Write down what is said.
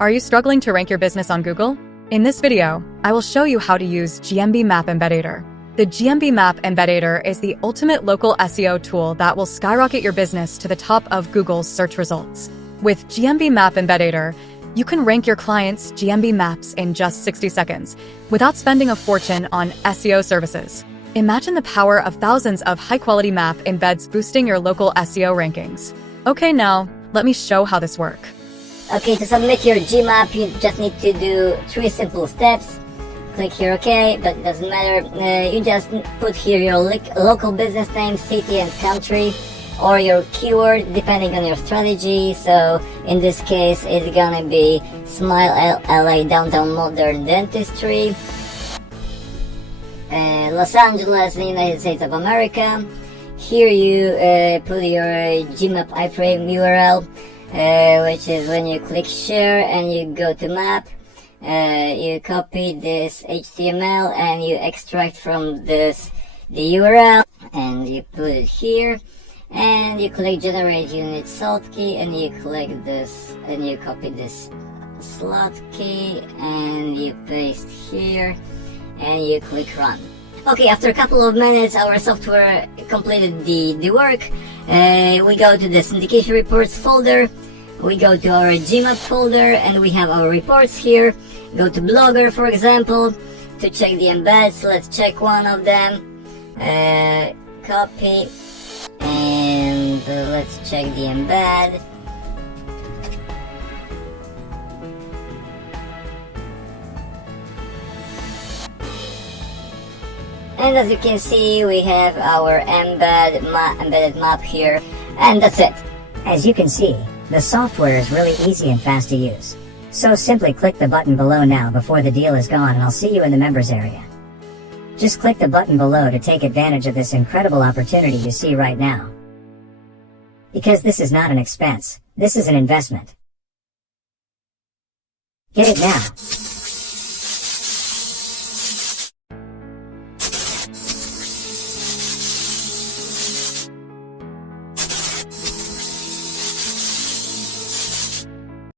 Are you struggling to rank your business on Google? In this video, I will show you how to use GMB MAP Embedator. The GMB MAP Embedator is the ultimate local SEO tool that will skyrocket your business to the top of Google's search results. With GMB MAP Embedator, you can rank your clients' GMB maps in just 60 seconds without spending a fortune on SEO services. Imagine the power of thousands of high-quality map embeds boosting your local SEO rankings. Okay, now, let me show how this works. Okay, to submit your GMAP, you just need to do 3 simple steps. Click here OK, but it doesn't matter. You just put here your local business name, city and country, or your keyword depending on your strategy. So in this case, it's gonna be Smile LA Downtown Modern Dentistry, Los Angeles, the United States of America. Here you put your GMAP iframe URL. Which is when you click share and you go to map, you copy this HTML and you extract from this the URL and you put it here, and you click generate unit salt key and you click this and you copy this slot key and you paste here and you click run. Okay, after a couple of minutes our software completed the work. We go to the syndication reports folder, we go to our GMAP folder and we have our reports here. Go to Blogger, for example, to check the embeds. Let's check one of them, copy, and let's check the embed. And as you can see, we have our embedded map here, and that's it. As you can see, the software is really easy and fast to use. So simply click the button below now before the deal is gone, and I'll see you in the members area. Just click the button below to take advantage of this incredible opportunity you see right now. Because this is not an expense, this is an investment. Get it now.